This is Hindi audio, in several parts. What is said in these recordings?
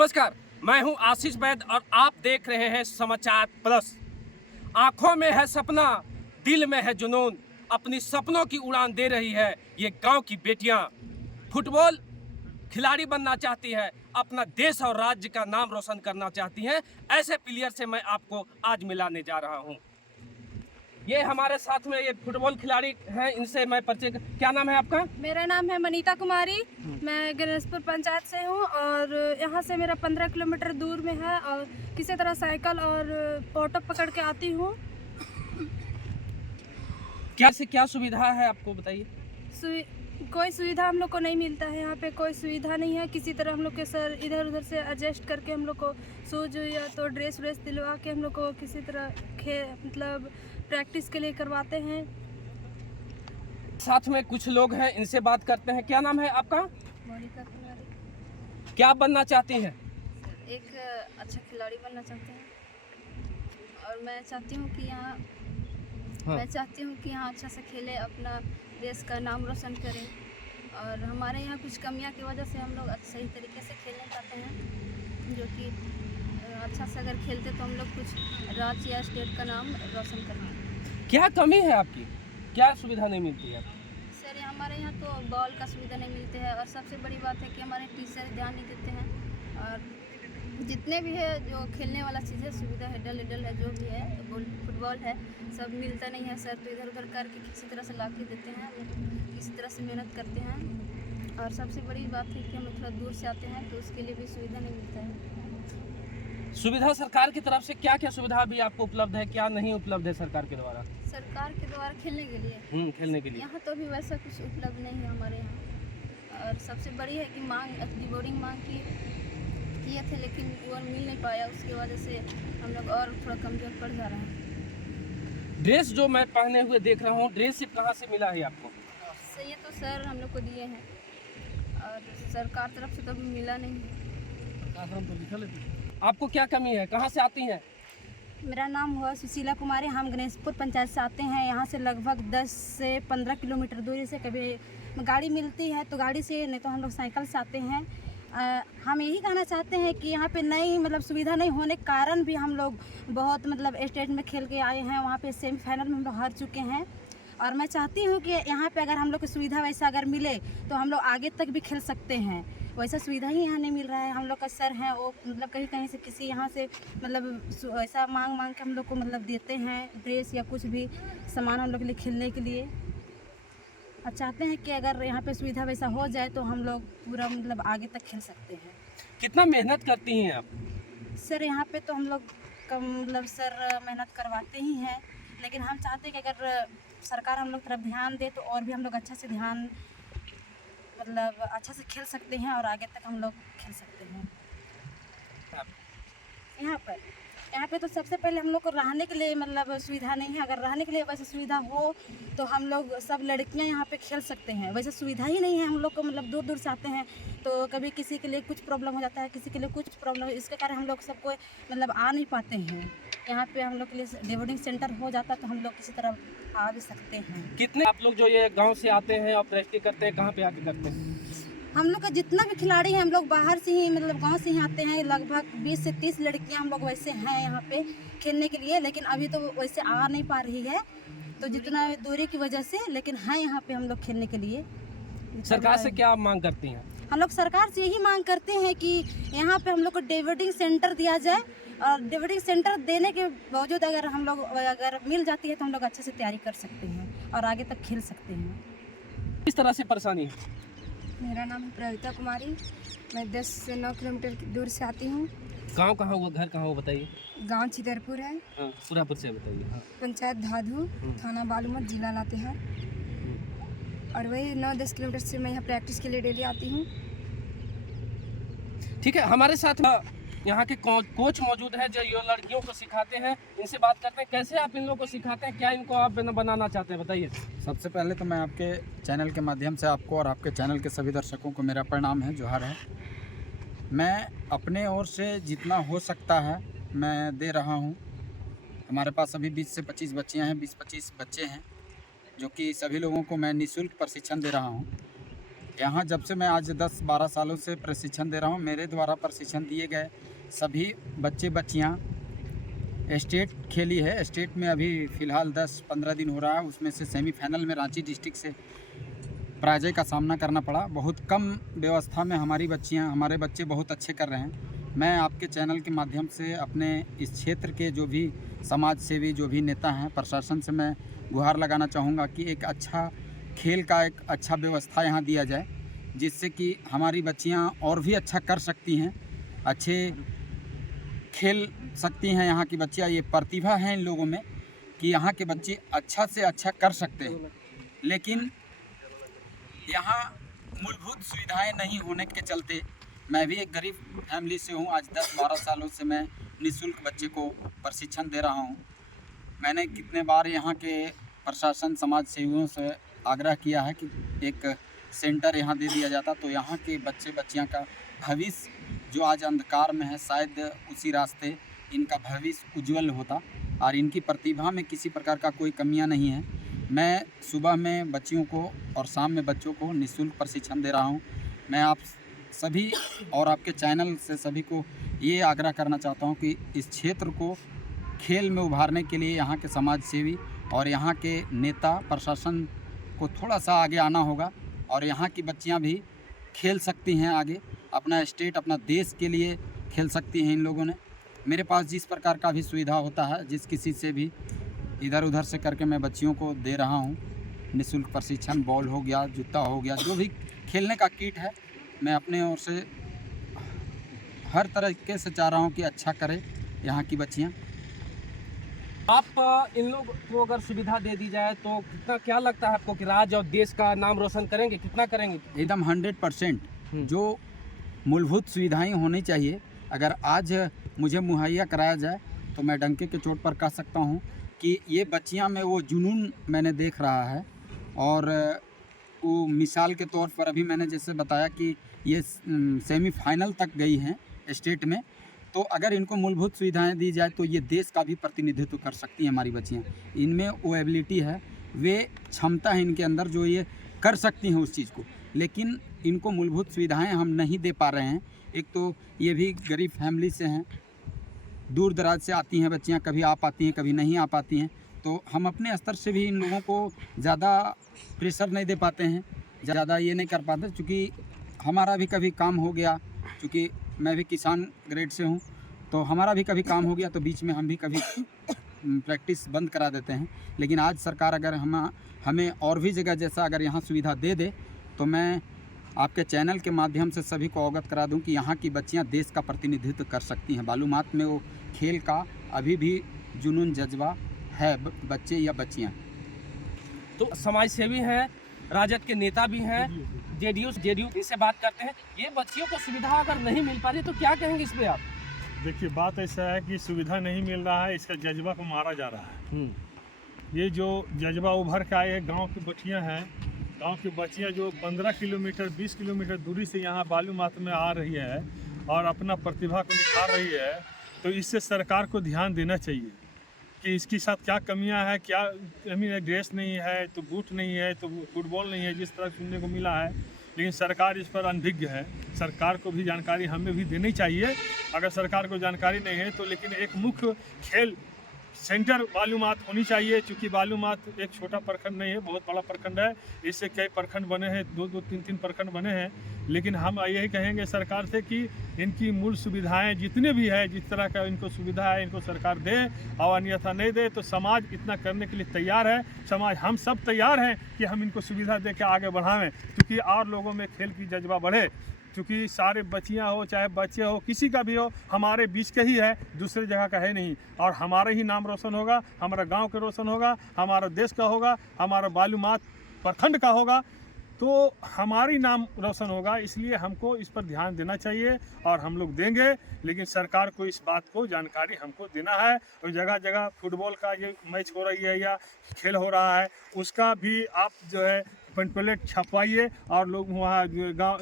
नमस्कार, मैं हूं आशीष वैद और आप देख रहे हैं समाचार प्लस। आंखों में है सपना, दिल में है जुनून, अपनी सपनों की उड़ान दे रही है ये गांव की बेटियां। फुटबॉल खिलाड़ी बनना चाहती है, अपना देश और राज्य का नाम रोशन करना चाहती हैं। ऐसे प्लेयर से मैं आपको आज मिलाने जा रहा हूं। ये हमारे साथ में ये फुटबॉल खिलाड़ी हैं, इनसे मैं परिचय। क्या नाम है आपका? मेरा नाम है मनीता कुमारी। मैं गणेशपुर पंचायत से हूँ और यहाँ से मेरा 15 किलोमीटर दूर में है और किसी तरह साइकिल और ऑटो पकड़ के आती हूँ। क्या सुविधा है आपको बताइए? कोई सुविधा हम लोग को नहीं मिलता है, यहाँ पे कोई सुविधा नहीं है। किसी तरह हम लोग के सर इधर उधर से एडजस्ट करके हम लोग को शूज या तो ड्रेस व्रेस दिलवा के हम लोग को किसी तरह मतलब प्रैक्टिस के लिए करवाते हैं। साथ में कुछ लोग हैं, इनसे बात करते हैं। क्या नाम है आपका? मनीता कुमारी। क्या बनना चाहती हैं? एक अच्छा खिलाड़ी बनना चाहते हैं और मैं चाहती हूँ कि यहाँ अच्छा से खेले, अपना देश का नाम रोशन करें। और हमारे यहाँ कुछ कमियाँ की वजह से हम लोग सही तरीके से खेल नहीं पाते हैं, जो कि अच्छा से अगर खेलते तो हम लोग कुछ राज्य या स्टेट का नाम रोशन करें। क्या कमी है आपकी? क्या सुविधा नहीं मिलती है? सर हमारे यहाँ तो बॉल का सुविधा नहीं मिलते है और सबसे बड़ी बात है कि हमारे टीचर ध्यान नहीं देते हैं। और जितने भी है जो खेलने वाला चीज़ है, सुविधा है, डल है, जो भी है, फुटबॉल है, सब मिलता नहीं है सर। तो इधर उधर करके किसी तरह से ला के देते हैं, किसी तरह से मेहनत करते हैं। और सबसे बड़ी बात है कि हम लोग थोड़ा दूर से आते हैं तो उसके लिए भी सुविधा नहीं मिलता है। सुविधा सरकार की तरफ से क्या क्या सुविधा अभी आपको उपलब्ध है, क्या नहीं उपलब्ध है सरकार के द्वारा? सरकार के द्वारा खेलने के लिए खेलने के लिए यहाँ तो अभी वैसा कुछ उपलब्ध नहीं है हमारे यहाँ। और सबसे बड़ी है कि बोर्डिंग मांग किए थे, लेकिन वो मिल नहीं पाया। उसकी वजह से हम लोग और थोड़ा कमजोर पड़ जा रहे हैं। ड्रेस जो मैं पहने हुए देख रहा हूँ, ड्रेस सिर्फ कहाँ से मिला है आपको? ये तो सर हम लोग को दिए हैं और सरकार तरफ से तो अभी मिला नहीं है। आपको क्या कमी है, कहाँ से आती हैं? मेरा नाम हुआ सुशीला कुमारी। हम गणेशपुर पंचायत से आते हैं। यहाँ से लगभग 10 से 15 किलोमीटर दूरी से कभी गाड़ी मिलती है तो गाड़ी से, नहीं तो हम लोग साइकिल से आते हैं। हम यही कहना चाहते हैं कि यहाँ पे नई सुविधा नहीं होने के कारण भी हम लोग बहुत स्टेट में खेल के आए हैं। वहाँ पे सेमीफाइनल में हम लोग हार चुके हैं और मैं चाहती हूँ कि यहाँ पे अगर हम लोग को सुविधा वैसा अगर मिले तो हम लोग आगे तक भी खेल सकते हैं। वैसा सुविधा ही यहाँ नहीं मिल रहा है। हम लोग का सर है वो कहीं से किसी यहाँ से ऐसा मांग के हम लोग को देते हैं ड्रेस या कुछ भी सामान हम लोग के लिए खेलने के लिए। और चाहते हैं कि अगर यहाँ पे सुविधा वैसा हो जाए तो हम लोग पूरा आगे तक खेल सकते हैं। कितना मेहनत करती हैं आप? सर यहाँ पे तो हम लोग कम सर मेहनत करवाते ही हैं, लेकिन हम चाहते हैं कि अगर सरकार हम लोग तरफ ध्यान दे तो और भी हम लोग अच्छा से ध्यान अच्छा से खेल सकते हैं और आगे तक हम लोग खेल सकते हैं। यहाँ पे तो सबसे पहले हम लोग को रहने के लिए सुविधा नहीं है। अगर रहने के लिए वैसे सुविधा हो तो हम लोग सब लड़कियाँ यहाँ पे खेल सकते हैं। वैसे सुविधा ही नहीं है। हम लोग को दूर दूर से आते हैं तो कभी किसी के लिए कुछ प्रॉब्लम हो जाता है, किसी के लिए कुछ प्रॉब्लम, इसके कारण हम लोग सबको आ नहीं पाते हैं। यहाँ पे हम लोग के लिए डिवोडिंग सेंटर हो जाता है तो हम लोग किसी तरह आ भी सकते हैं। कितने आप लोग जो ये गांव से आते हैं और प्रैक्टिस करते हैं, कहाँ पे आके करते हैं? हम लोग का जितना भी खिलाड़ी है हम लोग बाहर से ही गांव से ही आते हैं। लगभग 20 से 30 लड़कियां हम लोग वैसे हैं यहाँ पे खेलने के लिए, लेकिन अभी तो वैसे आ नहीं पा रही है तो जितना दूरी की वजह से, लेकिन हैं यहाँ पे हम लोग खेलने के लिए। सरकार से क्या मांग करती हैं? हम लोग सरकार से यही मांग करते हैं कि यहाँ पे हम लोग को डिवोडिंग सेंटर दिया जाए और डिवोडिंग सेंटर देने के बावजूद अगर मिल जाती है तो हम लोग अच्छे से तैयारी कर सकते हैं और आगे तक खेल सकते हैं। किस तरह से परेशानी है? मेरा नाम है प्रविता कुमारी। मैं 10 से 9 किलोमीटर दूर से आती हूँ। गांव कहाँ हुआ, घर कहाँ हुआ बताइए? गांव चिदरपुर है। पूरा परिचय बताइए। पंचायत धाधु, थाना बालूमठ, जिला लातेहार। और वही 9-10 किलोमीटर से मैं यहाँ प्रैक्टिस के लिए डेली आती हूँ। ठीक है, हमारे साथ यहाँ के कोच मौजूद है जो ये लड़कियों को सिखाते हैं। इनसे बात करते हैं, कैसे आप इन लोगों को सिखाते हैं, क्या इनको आप बनाना चाहते हैं, बताइए। सबसे पहले तो मैं आपके चैनल के माध्यम से आपको और आपके चैनल के सभी दर्शकों को मेरा प्रणाम है, जोहार है। मैं अपने ओर से जितना हो सकता है मैं दे रहा हूँ। हमारे पास अभी 20 से 25 बच्चियाँ हैं, 20-25 बच्चे हैं जो कि सभी लोगों को मैं निःशुल्क प्रशिक्षण दे रहा हूँ। यहाँ जब से मैं आज 10-12 सालों से प्रशिक्षण दे रहा हूँ, मेरे द्वारा प्रशिक्षण दिए गए सभी बच्चे बच्चियाँ स्टेट खेली है। स्टेट में अभी फ़िलहाल 10-15 दिन हो रहा है, उसमें से सेमीफाइनल में रांची डिस्ट्रिक्ट से पराजय का सामना करना पड़ा। बहुत कम व्यवस्था में हमारी बच्चियाँ, हमारे बच्चे बहुत अच्छे कर रहे हैं। मैं आपके चैनल के माध्यम से अपने इस क्षेत्र के जो भी समाज सेवी, जो भी नेता हैं, प्रशासन से मैं गुहार लगाना चाहूँगा कि एक अच्छा खेल का एक अच्छा व्यवस्था यहाँ दिया जाए, जिससे कि हमारी बच्चियाँ और भी अच्छा कर सकती हैं, अच्छे खेल सकती हैं। यहाँ की बच्चियाँ, ये प्रतिभा है इन लोगों में कि यहाँ के बच्चे अच्छा से अच्छा कर सकते हैं, लेकिन यहाँ मूलभूत सुविधाएं नहीं होने के चलते, मैं भी एक गरीब फैमिली से हूँ। आज 10-12 सालों से मैं निःशुल्क बच्चे को प्रशिक्षण दे रहा हूँ। मैंने कितने बार यहाँ के प्रशासन, समाज सेवियों से आग्रह किया है कि एक सेंटर यहाँ दे दिया जाता, तो यहाँ के बच्चे बच्चियाँ का भविष्य जो आज अंधकार में है, शायद उसी रास्ते इनका भविष्य उज्जवल होता और इनकी प्रतिभा में किसी प्रकार का कोई कमियाँ नहीं है। मैं सुबह में बच्चियों को और शाम में बच्चों को निःशुल्क प्रशिक्षण दे रहा हूँ। मैं आप सभी और आपके चैनल से सभी को ये आग्रह करना चाहता हूँ कि इस क्षेत्र को खेल में उभारने के लिए यहाँ के समाज सेवी और यहाँ के नेता प्रशासन को थोड़ा सा आगे आना होगा और यहाँ की बच्चियाँ भी खेल सकती हैं आगे, अपना स्टेट, अपना देश के लिए खेल सकती हैं। इन लोगों ने मेरे पास जिस प्रकार का भी सुविधा होता है, जिस किसी से भी इधर उधर से करके मैं बच्चियों को दे रहा हूँ निःशुल्क प्रशिक्षण। बॉल हो गया, जूता हो गया, जो भी खेलने का किट है, मैं अपने ओर से हर तरीके से चाह रहा हूँ कि अच्छा करे यहाँ की बच्चियाँ। आप इन लोग को अगर सुविधा दे दी जाए तो कितना, क्या लगता है आपको कि राज्य और देश का नाम रोशन करेंगे? कितना करेंगे? एकदम 100%। जो मूलभूत सुविधाएं होनी चाहिए, अगर आज मुझे मुहैया कराया जाए तो मैं डंके के चोट पर कह सकता हूँ कि ये बच्चियाँ में वो जुनून मैंने देख रहा है। और वो मिसाल के तौर पर अभी मैंने जैसे बताया कि ये सेमीफाइनल तक गई हैं स्टेट में, तो अगर इनको मूलभूत सुविधाएं दी जाए तो ये देश का भी प्रतिनिधित्व कर सकती हैं हमारी बच्चियाँ। इनमें वो एबिलिटी है, वे क्षमता है इनके अंदर जो ये कर सकती हैं उस चीज़ को, लेकिन इनको मूलभूत सुविधाएं हम नहीं दे पा रहे हैं। एक तो ये भी गरीब फैमिली से हैं, दूर दराज से आती हैं बच्चियाँ, कभी आ पाती हैं, कभी नहीं आ पाती हैं, तो हम अपने स्तर से भी इन लोगों को ज़्यादा प्रेशर नहीं दे पाते हैं, ज़्यादा ये नहीं कर पाते, क्योंकि हमारा भी कभी काम हो गया, क्योंकि मैं भी किसान ग्रेड से हूँ, तो हमारा भी कभी काम हो गया तो बीच में हम भी कभी प्रैक्टिस बंद करा देते हैं। लेकिन आज सरकार अगर हमें और भी जगह जैसा अगर यहाँ सुविधा दे दे, तो मैं आपके चैनल के माध्यम से सभी को अवगत करा दूं कि यहाँ की बच्चियाँ देश का प्रतिनिधित्व कर सकती हैं। बालूमाथ में वो खेल का अभी भी जुनून जज्बा है, बच्चे या बच्चियाँ। तो समाज सेवी हैं, राजद के नेता भी हैं, जेडीयू इनसे बात करते हैं। ये बच्चियों को सुविधा अगर नहीं मिल पा रही तो क्या कहेंगे इस पे आप? देखिए, बात ऐसा है कि सुविधा नहीं मिल रहा है, इसका जज्बा को मारा जा रहा है। ये जो जज्बा उभर के आए, गांव की बच्चियां हैं, गांव की बच्चियां जो 15 किलोमीटर 20 किलोमीटर दूरी से यहाँ बालूमाथ में आ रही है और अपना प्रतिभा को निखार रही है, तो इससे सरकार को ध्यान देना चाहिए कि इसके साथ क्या कमियां हैं, क्या कमी है। ड्रेस नहीं है तो बूट नहीं है तो फुटबॉल नहीं है, जिस तरह सुनने को मिला है, लेकिन सरकार इस पर अनभिज्ञ है। सरकार को भी जानकारी हमें भी देनी चाहिए। अगर सरकार को जानकारी नहीं है तो लेकिन एक मुख्य खेल सेंटर बालूमाथ होनी चाहिए, क्योंकि बालूमाथ एक छोटा प्रखंड नहीं है, बहुत बड़ा प्रखंड है। इससे कई प्रखंड बने हैं, 2-2, 3-3 प्रखंड बने हैं। लेकिन हम यही कहेंगे सरकार से कि इनकी मूल सुविधाएं जितने भी है, जिस तरह का इनको सुविधा है, इनको सरकार दे, और अन्यथा नहीं दे तो समाज इतना करने के लिए तैयार है। समाज हम सब तैयार हैं कि हम इनको सुविधा दे के आगे बढ़ावें, क्योंकि और लोगों में खेल की जज्बा बढ़े। क्योंकि सारे बच्चियां हो चाहे बच्चे हो, किसी का भी हो, हमारे बीच का ही है, दूसरे जगह का है नहीं। और हमारे ही नाम रोशन होगा, हमारा गांव का रोशन होगा, हमारा देश का होगा, हमारा बालूमाथ प्रखंड का होगा, तो हमारी नाम रोशन होगा। इसलिए हमको इस पर ध्यान देना चाहिए और हम लोग देंगे। लेकिन सरकार को इस बात को जानकारी हमको देना है। और जगह जगह फुटबॉल का ये मैच हो रही है या खेल हो रहा है, उसका भी आप जो है पेम्पलेट छपवाइए और लोग वहाँ गांव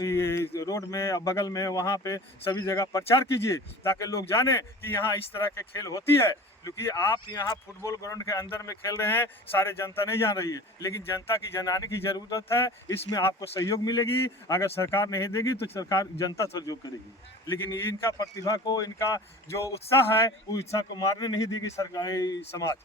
रोड में बगल में वहाँ पे सभी जगह प्रचार कीजिए, ताकि लोग जाने कि यहाँ इस तरह के खेल होती है। क्योंकि आप यहाँ फुटबॉल ग्राउंड के अंदर में खेल रहे हैं, सारे जनता नहीं जान रही है, लेकिन जनता की जनाने की ज़रूरत है। इसमें आपको सहयोग मिलेगी। अगर सरकार नहीं देगी तो सरकार जनता सहयोग करेगी, लेकिन इनका प्रतिभा को, इनका जो उत्साह है, वो उत्साह को मारने नहीं देगी सरकारी समाज।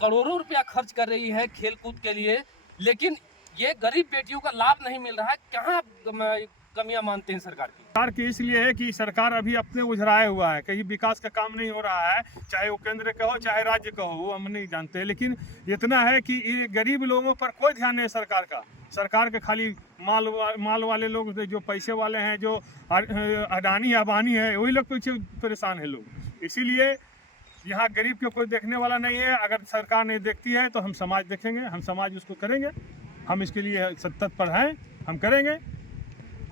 करोड़ों रुपया खर्च कर रही है खेल कूद के लिए, लेकिन ये गरीब बेटियों का लाभ नहीं मिल रहा है। कहाँ आप कमियां मानते हैं सरकार की? सरकार की इसलिए है कि सरकार अभी अपने उझराए हुआ है, कहीं विकास का काम नहीं हो रहा है, चाहे वो केंद्र का हो चाहे राज्य का हो, वो हम नहीं जानते। लेकिन इतना है कि ये गरीब लोगों पर कोई ध्यान नहीं है सरकार का। सरकार के खाली माल वाले लोग, जो पैसे वाले हैं, जो अडानी अंबानी है, वही लोग पीछे परेशान है लोग। इसीलिए यहाँ गरीब के कोई देखने वाला नहीं है। अगर सरकार नहीं देखती है तो हम समाज देखेंगे, हम समाज उसको करेंगे। हम इसके लिए तत्पर हैं, हम करेंगे।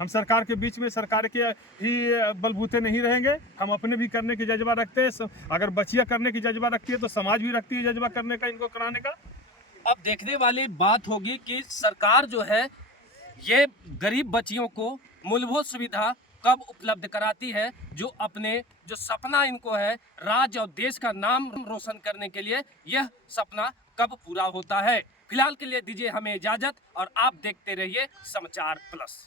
हम सरकार के बीच में सरकार के ही बलबूते नहीं रहेंगे, हम अपने भी करने की जज्बा रखते हैं। अगर बच्चियाँ करने की जज्बा रखती है तो समाज भी रखती है जज्बा करने का, इनको कराने का। अब देखने वाली बात होगी कि सरकार जो है ये गरीब बच्चियों को मूलभूत सुविधा कब उपलब्ध कराती है, जो सपना इनको है राज्य और देश का नाम रोशन करने के लिए, यह सपना कब पूरा होता है। फिलहाल के लिए दीजिए हमें इजाजत और आप देखते रहिए समाचार प्लस।